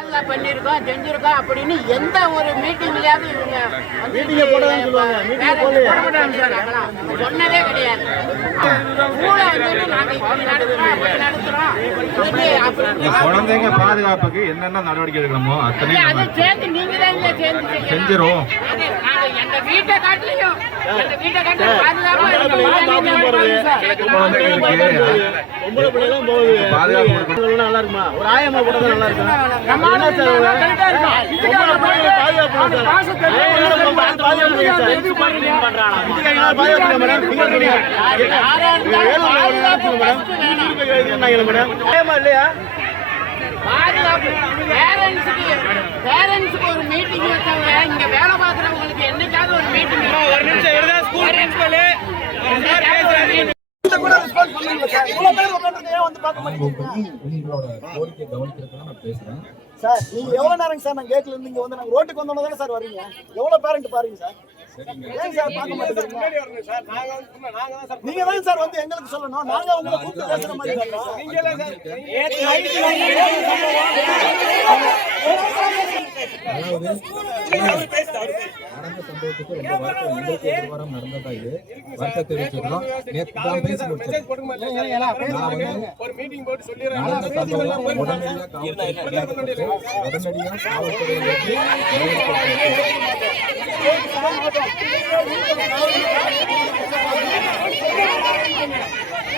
பாதுகாப்பு பண்ணியிருக்கோம் செஞ்சிருக்கோம் அப்படின்னு எந்த ஒரு மீட்டிங்லயாவது இவங்க வந்து மீட்டிங்கை போடாதன்னு சொல்லுவாங்க. மீட்டிங்கை வேற போடலையா? போட மாட்டாங்க சார் அதெல்லாம். சொன்னதே கிடையாது ஊழ வந்துட்டு நாங்க இப்படி நடத்துறோம் அப்படி குழந்தைங்க பாதுகாப்புக்கு என்னென்ன நடவடிக்கை எடுக்கணுமோ அத்தனையும் அதை சேர்ந்து நீங்க தான் இங்க சேர்ந்து. செஞ்சிரும். எங்க வீட்டை காட்டிலையும் எங்க வீட்டை காட்டிலும் பாதுகாப்பா பொம்பளை பிள்ளைலாம் போகுது. பாதுகாப்பு கொடுக்கணும். நல்லா இருக்குமா? ஒரு ஆயம்மா கூட தான் நல்லா இருக்கும்? இல்லையா? பாதுகாப்பு பேரண்ட்ஸுக்கு பேரண்ட்ஸுக்கு ஒரு மீட்டிங் வச்சாங்க. இங்க வேலை பார்க்குறவங்களுக்கு என்னைக்காவது ஒரு மீட்டிங் ஒரு நிமிஷம் இருந்தா ஸ்கூல் பிரின்சிபல் உங்களோட கோரிக்கை கவனிக்கிறதுக்கு நான் பேசுறேன். சார் நீங்க எவ்வளவு நேரம் சார் நான் கேட்ல இருந்து இங்க வந்து நாங்க ரோட்டுக்கு வந்தோம் தானே சார் வரீங்க? எவ்வளவு பேரண்ட் பாருங்க சார். ஏன் சார் பார்க்க மாட்டேங்கிறீங்க நீங்க தான் சார் வந்து எங்களுக்கு சொல்லணும். நாங்க உங்களை கூப்பிட்டு பேசுற மாதிரி இருக்கோம். நடந்த சம்பவத்துக்கு ரொம்ப வருத்தம் எங்களுக்கு நடந்ததா இது வருத்தம் தெரிவிச்சிருக்கோம் நேற்று தான் பேசி உடனடியாக உடனடியாக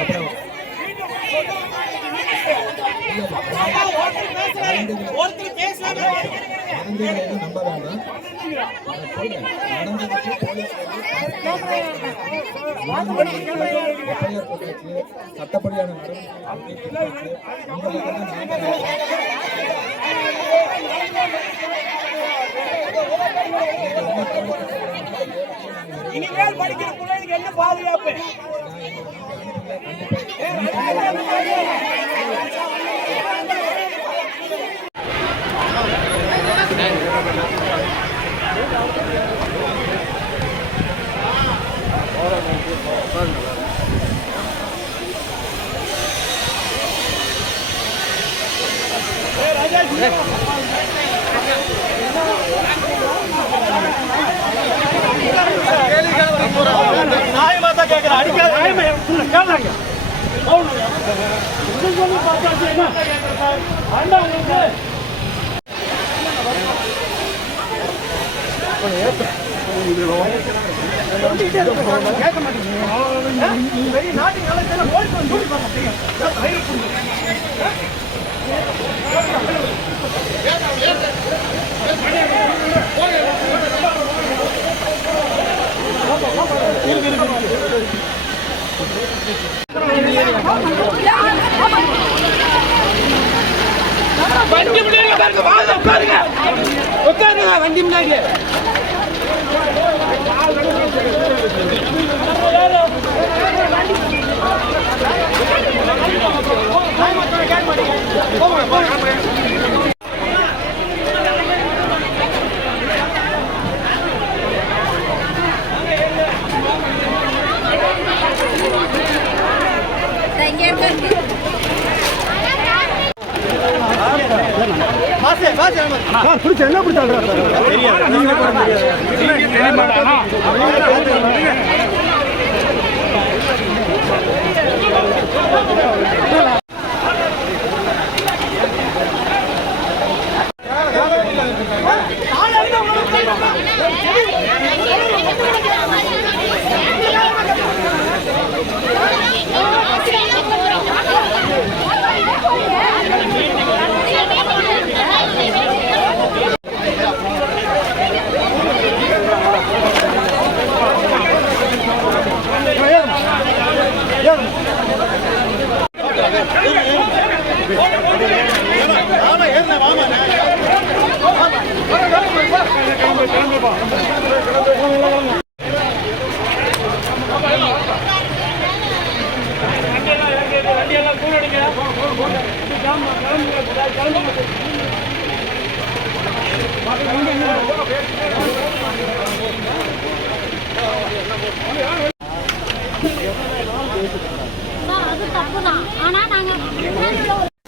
அப்புறம் வந்து நம்ப வேண்டாம் போலீஸ் போட்டாச்சு சட்டப்படியான இனிமேல் படிக்கிற பிள்ளைகளுக்கு என்ன பாதுகாப்பு? நியாயமா தான் கேட்கிறேன் அடிக்காத நியாயமா கேளுங்க வண்டி முன்னாடி பாருங்க வாங்க உட்காருங்க. உட்காருங்க வண்டி முன்னாடி பிடிச்ச என்ன பிடிச்சாடுறா வண்டி எல்லாம் கூட சார் அது தப்பு தான் ஆனா நாங்க